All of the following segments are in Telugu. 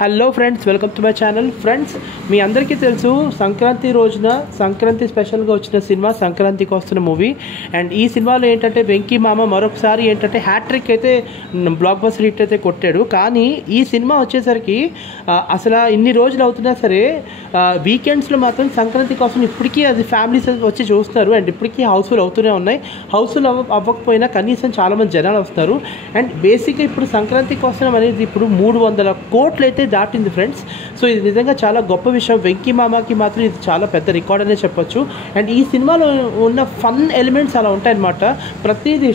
Hello friends, welcome to my channel. Friends, మీ అందరికీ తెలుసు సంక్రాంతి రోజున సంక్రాంతి స్పెషల్గా వచ్చిన సినిమా సంక్రాంతికి వస్తున్న మూవీ. అండ్ ఈ సినిమాలో ఏంటంటే వెంకీ మామ మరొకసారి ఏంటంటే హ్యాట్రిక్ అయితే బ్లాక్ బస్టర్ హిట్ అయితే కొట్టాడు. కానీ ఈ సినిమా వచ్చేసరికి అసలు ఇన్ని రోజులు అవుతున్నా సరే వీకెండ్స్లో మాత్రం సంక్రాంతి కోసం ఇప్పటికీ అది ఫ్యామిలీస్ వచ్చి చూస్తున్నారు. అండ్ ఇప్పటికీ హౌస్ఫుల్ అవుతూనే ఉన్నాయి. హౌస్ఫుల్ అవ్వకపోయినా కనీసం చాలామంది జనాలు వస్తారు. అండ్ బేసిక్గా ఇప్పుడు సంక్రాంతి కోసం అనేది ఇప్పుడు 300 కోట్లు అయితే దాటింది ఫ్రెండ్స్. సో ఇది నిజంగా చాలా గొప్ప విషయం. వెంకీ మామకి మాత్రం ఇది చాలా పెద్ద రికార్డ్ అనే చెప్పొచ్చు. అండ్ ఈ సినిమాలో ఉన్న ఫన్ ఎలిమెంట్స్ అలా ఉంటాయన్నమాట. ప్రతిదీ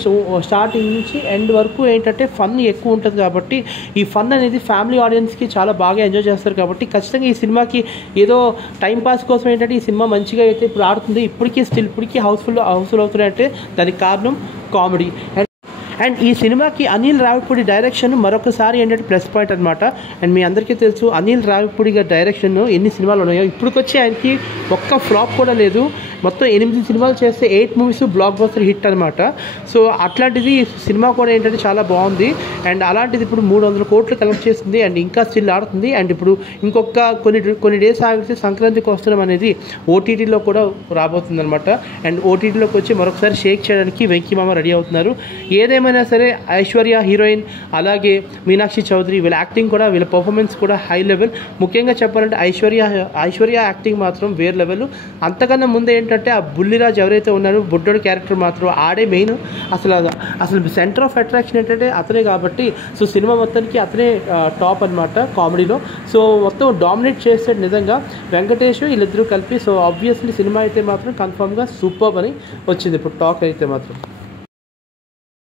స్టార్టింగ్ నుంచి ఎండ్ వరకు ఏంటంటే ఫన్ ఎక్కువ ఉంటుంది. కాబట్టి ఈ ఫన్ అనేది ఫ్యామిలీ ఆడియన్స్కి చాలా బాగా ఎంజాయ్ చేస్తారు. కాబట్టి ఖచ్చితంగా ఈ సినిమాకి ఏదో టైంపాస్ కోసం ఏంటంటే ఈ సినిమా మంచిగా అయితే ఇప్పుడు ఆడుతుంది. ఇప్పటికీ హౌస్ఫుల్ అవుతున్నాయంటే దానికి కారణం కామెడీ. అండ్ ఈ సినిమాకి అనిల్ రావిపూడి డైరెక్షన్ మరొకసారి ఏంటంటే ప్లస్ పాయింట్ అనమాట. అండ్ మీ అందరికీ తెలుసు అనిల్ రావిపూడి గారి డైరెక్షన్ ఎన్ని సినిమాలు ఉన్నాయో. ఇప్పటికొచ్చి ఆయనకి ఒక్క ఫ్లాప్ కూడా లేదు. మొత్తం 8 సినిమాలు చేస్తే 8 మూవీస్ బ్లాక్ బస్టర్ హిట్ అనమాట. సో అట్లాంటిది సినిమా కూడా ఏంటంటే చాలా బాగుంది. అండ్ అలాంటిది ఇప్పుడు 300 కోట్లు కలెక్ట్ చేసింది. అండ్ ఇంకా స్టిల్ ఆడుతుంది. అండ్ ఇప్పుడు ఇంకొక కొన్ని డేస్ ఆగితే సంక్రాంతికి వస్తున్నాం అనేది ఓటీటీలో కూడా రాబోతుంది అనమాట. అండ్ ఓటీటీలోకి వచ్చి మరొకసారి షేక్ చేయడానికి వెంకీ మామ రెడీ అవుతున్నారు. ఏదేమైనా సరే ఐశ్వర్య హీరోయిన్, అలాగే మీనాక్షి చౌదరి, వీళ్ళ యాక్టింగ్ కూడా, వీళ్ళ పర్ఫార్మెన్స్ కూడా హై లెవెల్. ముఖ్యంగా చెప్పాలంటే ఐశ్వర్య యాక్టింగ్ మాత్రం వేరే లెవెల్. అంతకన్నా ముందు ఏంటంటే ఆ బుల్లిరాజ్ ఎవరైతే ఉన్నారో బుడ్డోడు క్యారెక్టర్ మాత్రం ఆడే మెయిన్. అసలు సెంటర్ ఆఫ్ అట్రాక్షన్ ఏంటంటే అతనే. కాబట్టి సో సినిమా మొత్తానికి అతనే టాప్ అనమాట కామెడీలో. సో మొత్తం డామినేట్ చేస్తాడు నిజంగా వెంకటేష్ వీళ్ళిద్దరూ కలిపి. సో ఆబ్వియస్లీ సినిమా అయితే మాత్రం కన్ఫామ్గా సూపర్ అని వచ్చింది ఇప్పుడు టాక్ అయితే మాత్రం.